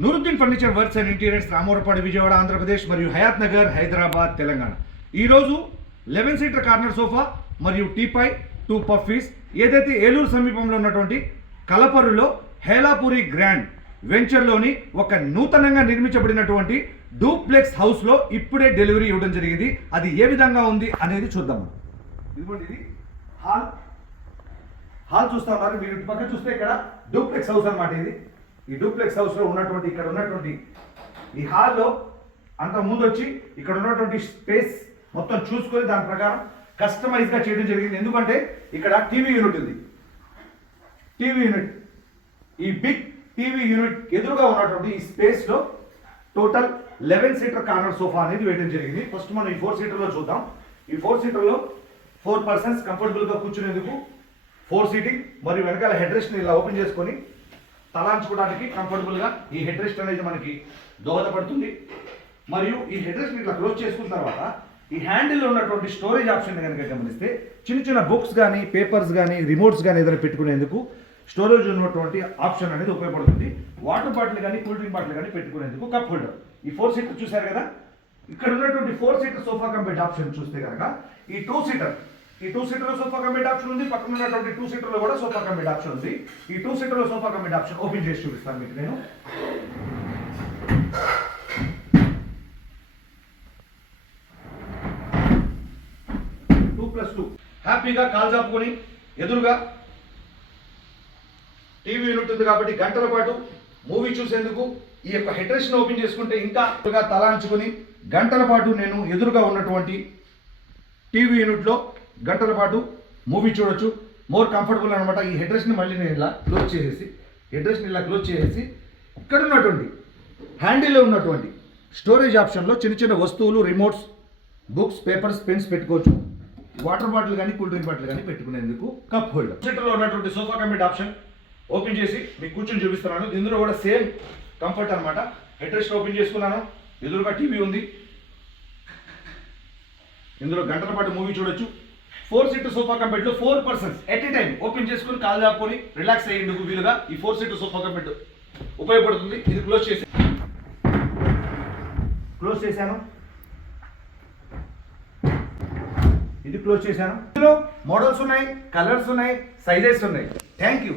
Nooruddin furniture works and interiors Ramurapadu Vijayawada Andhra Pradesh మరియు హయాత్ నగర్ హైదరాబాద్ తెలంగాణ. ఈరోజు eleven seater corner sofa మరియు టీపై two puffies ఏదైతే ఏలూరు సమీపంలో ఉన్నటువంటి కలపరులో హేలాపురి గ్రాండ్ వెంచర్లోని ఒక నూతనంగా నిర్మించబడినటువంటి డూప్లెక్స్ హౌస్లో ఇప్పుడే డెలివరీ ఇవ్వడం జరిగింది. అది ఏ విధంగా ఉంది అనేది చూద్దాం. ఇదిగోండి ఇది. హాల్. హాల్ చూస్తా ఉన్నారు. మీరు పక్క చూస్తే ఇక్కడ డూప్లెక్స్ హౌస్ అన్నమాట ఇది. ఈ డూప్లెక్స్ హౌస్లో ఉన్నటువంటి ఇక్కడ ఉన్నటువంటి ఈ హాల్లో అంత ముందు వచ్చి ఇక్కడ ఉన్నటువంటి స్పేస్ మొత్తం చూసుకొని దాని ప్రకారం కస్టమైజ్గా చేయడం జరిగింది. ఎందుకంటే ఇక్కడ టీవీ యూనిట్ ఉంది. TV unit. ఈ బిగ్ టీవీ యూనిట్ ఎదురుగా ఉన్నటువంటి ఈ స్పేస్లో total eleven seater corner sofa అనేది వేయడం జరిగింది. ఫస్ట్ మనం ఈ ఫోర్ సీటర్లో చూద్దాం. ఈ ఫోర్ సీటర్లో ఫోర్ పర్సన్స్ కంఫర్టబుల్గా కూర్చునేందుకు ఫోర్ సీటింగ్ మరియు వెనకాల హెడ్ రెస్ట్ ఇలా ఓపెన్ చేసుకొని తలాంచుకోవడానికి కంఫర్టబుల్గా ఈ హెడ్ రెస్ట్ అనేది మనకి దోహదపడుతుంది. మరియు ఈ హెడ్ రెస్ట్ ఇట్లా క్లోజ్ చేసుకున్న తర్వాత ఈ హ్యాండిల్లో ఉన్నటువంటి స్టోరేజ్ ఆప్షన్ కనుక గమనిస్తే చిన్న చిన్న బుక్స్ కానీ పేపర్స్ కానీ రిమోట్స్ కానీ ఏదైనా పెట్టుకునేందుకు స్టోరేజ్ ఉన్నటువంటి ఆప్షన్ అనేది ఉపయోగపడుతుంది. వాటర్ బాటిల్ కానీ కూల్ డ్రింక్ బాటిల్ కానీ పెట్టుకునేందుకు కప్ హోల్డర్. ఈ ఫోర్ సీటర్ చూశారు కదా? ఇక్కడ ఉన్నటువంటి four seater sofa company option చూస్తే కనుక ఈ టూ సీటర్ ఈ two seater sofa cum bed option ఉంది పక్కన ఉన్నటువంటి టూ సీటర్లో కూడా సోఫా కమిట్ ఆప్షన్ ఉంది. ఈ two సీటర్లో sofa cum bed option open చేసి చూపిస్తాను మీకు నేను. టూ ప్లస్ టూ హ్యాపీగా కాల్ చాపుకొని ఎదురుగా టీవీ యూనిట్ ఉంది కాబట్టి గంటల పాటు మూవీ చూసేందుకు ఈ యొక్క హెడ్రెస్ట్ని ఓపెన్ చేసుకుంటే ఇంకా తలాంచుకొని గంటల పాటు నేను ఎదురుగా ఉన్నటువంటి టీవీ యూనిట్లో గంటల పాటు మూవీ చూడొచ్చు. మోర్ కంఫర్టబుల్ అనమాట ఈ హెడ్రెస్ని మళ్ళీ నేను ఇలా క్లోజ్ చేసేసి హెడ్రెస్ని ఇలా క్లోజ్ చేసేసి ఇక్కడ ఉన్నటువంటి హ్యాండిల్లో ఉన్నటువంటి స్టోరేజ్ ఆప్షన్లో చిన్న చిన్న వస్తువులు రిమోట్స్ బుక్స్ పేపర్స్ పెన్స్ పెట్టుకోవచ్చు. వాటర్ బాటిల్ కానీ కూల్ డ్రింక్ బాటిల్ కానీ పెట్టుకునేందుకు కప్ హోల్డర్ సెంటర్లో ఉన్నటువంటి సోఫా కంబెడ్ ఆప్షన్ ఓపెన్ చేసి మీకు కూర్చొని చూపిస్తున్నాను. ఇందులో కూడా సేమ్ కంఫర్ట్ అనమాట హెడ్రెస్ట్ ఓపెన్ చేసుకున్నాను. ఎదురుగా టీవీ ఉంది. ఇందులో గంటల పాటు మూవీ చూడొచ్చు. Four seat sofa కంపెట్లో four persons at a time open చేసుకుని కాల్ దాపుకొని రిలాక్స్ అయ్యేందుకు వీలుగా ఈ ఫోర్ సీట్ సోఫా కంపెట్ ఉపయోగపడుతుంది. ఇది క్లోజ్ చేసి క్లోజ్ చేశాను. ఇది క్లోజ్ చేశాను. ఇందులో మోడల్స్ ఉన్నాయి కలర్స్ ఉన్నాయి సైజెస్ ఉన్నాయి. Thank you.